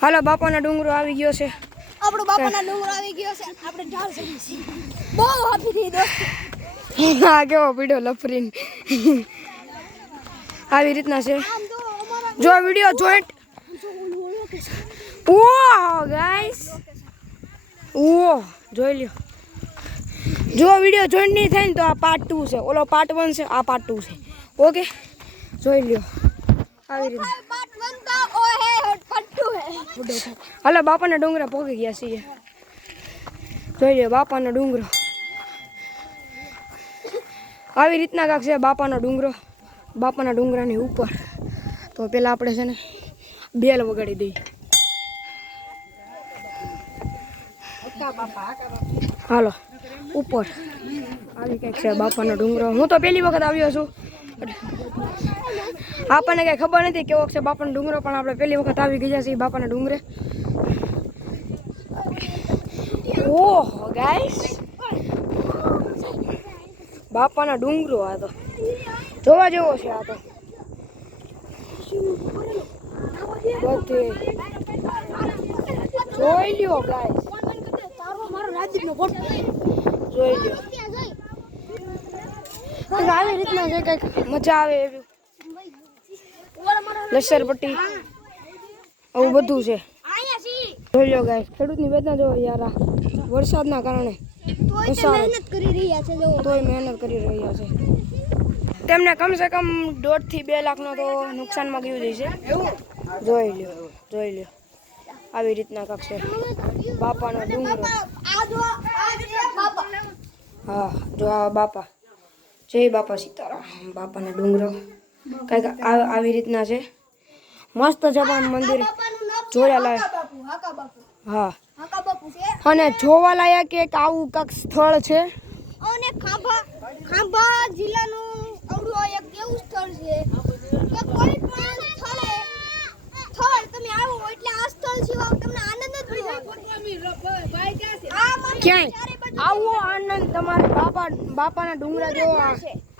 હાલો બાપાના ડુંગરો આવી ગયો છે. આપણો બાપાના ડુંગરો આવી ગયો છે. આપણે ઢાળ ચડી છે. બહુ હાફી થઈ દોસ્ત. આ કેવો પીડ્યો લફરીન આવી રીતના છે. જો વિડિયો જોઈન્ટ ઓ ગાઈસ ઓ જોઈ લ્યો. જો વિડિયો જોઈન્ટ નહીં થાય ને તો આ પાર્ટ 2 છે. ઓલો પાર્ટ 1 છે, આ પાર્ટ 2 છે. ઓકે જોઈ લ્યો આવી રીતે. પાર્ટ 1 કા ઓ હે પાર્ટ 2 હે. હાલો બાપાના ડુંગરા પહોંચી ગયા છીએ. જોઈ લ્યો બાપાનો ડુંગરો આવી રીતના કાંક છે. બાપાનો ડુંગરો, બાપાના ડુંગરાની ઉપર. તો પેલા આપણે છે ને બેલ વગાડી દઈએ. હાલો ઉપર આવી કંઈક છે બાપાનો ડુંગરો. હું તો પહેલી વખત આવ્યો છું. આપણને કઈ ખબર નથી કેવો છે બાપાનો ડુંગરો, પણ આપણે પહેલી વખત આવી ગયા છીએ બાપાના ડુંગરે. ઓહો ગાઈસ બાપાના ડુંગરો આ તો જોવા જેવો છે. આ તો બધે જોઈ લ્યો ગાઈસ, જોઈ લ્યો. આવી રીતના છે કંઈક મજા આવે એવી. લસરપટ્ટી આવું બધું છે. જોઈ લો ગાઈસ ખેડૂતની વેદના જો યાર. આ વરસાદના કારણે મહેનત કરી રહ્યા છે. તોય મહેનત કરી રહ્યા છે. તેમને કમસે કમ 1.5 થી 2 લાખનો તો નુકસાનમાં ગયું છે. જોઈ લ્યો, જોઈ લ્યો આવી રીતના કાંક છે બાપાનો ડુંગરો. હા જો આ બાપા, જય બાપા સીતારામ. બાપાનો ડુંગરો કંઈક આવી રીતના છે. મસ્ત છે પણ મંદિર જોયા લાયક. હા અને જોવા લાયક એક આવું કાંક સ્થળ છે. અને ખાંભા જિલ્લાનું આવડું એક એવું સ્થળ છે કે કોઈ પણ સ્થળ તમે આવો એટલે આ સ્થળ સિવાય તમને આનંદ જ નહીં આવે. ક્યાંય આવો આનંદ તમારે બાપાના ડુંગરા જેવો.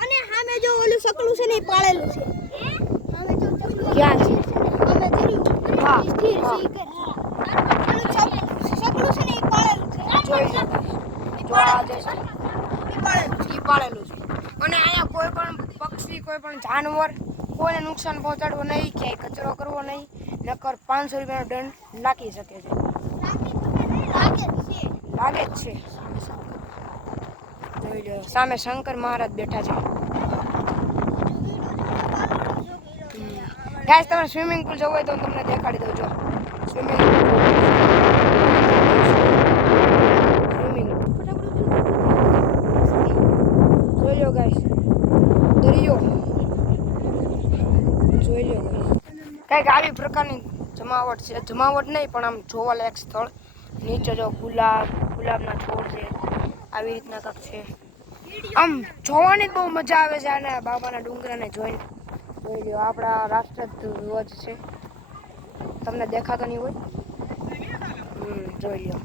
અને સામે જો ઓલું સકલું છે ને એ પાળેલું છે. સામે જો ક્યાં છે? અમે જરી હા સ્થિર સી કર સકલું છે ને એ પાળેલું છે. જોઈ લો જો આ જે છે ઈ પાળેલું છે. અને અહીંયા કોઈ પણ પક્ષી, કોઈ પણ જાનવર, કોઈને નુકસાન પહોંચાડવું નહીં, ક્યાંય કચરો કરવો નહીં, નકર 500 રૂપિયાનો દંડ લાગી શકે છે. લાગે જ છે. જોઈ લો સામે શંકર મહારાજ બેઠા છે. ગાઈસ તમારે સ્વિમિંગ પુલ જવું હોય તો હું તમને દેખાડી દઉં. જો સ્વિમિંગ પુલ જોઈ લો ગાઈસ. દરિયો જોઈ લો ગાઈસ. કંઈક આવી પ્રકારની જમાવટ છે. જમાવટ નહીં પણ આમ જોવાલાયક સ્થળ. નીચે જો ગુલાબના છોડ છે. આવી રીતના કાંક છે. આમ જોવાની જ બહુ મજા આવે છે. આને બાબાના ડુંગરાને જોઈને. જોઈ લો આપણા રાષ્ટ્રધ્વજ છે. તમને દેખાતો નહીં હોય. જોઈ લો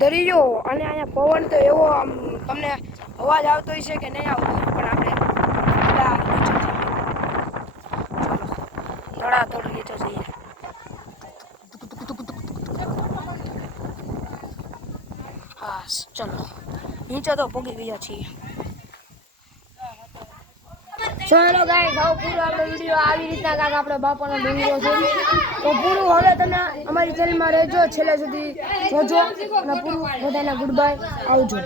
દરિયો. અને અહીંયા પવન તો એવો આમ તમને અવાજ આવતો હોય છે કે નહીં આવતો, પણ આપણે ધડાધડ નીચે જઈએ. હા ચલો નીચે તો પગી ગયા છીએ. ચલો ગાઈસ આવો પૂરો આપણો વિડીયો આવી રીતના કાંક આપણે બાપાનો ડુંગરો છે. તો પૂરું હવે તમે અમારી ચેનલમાં રહેજો, છેલ્લે સુધી જોજો. અને પૂરું બધાને ગુડ બાય, આવજો.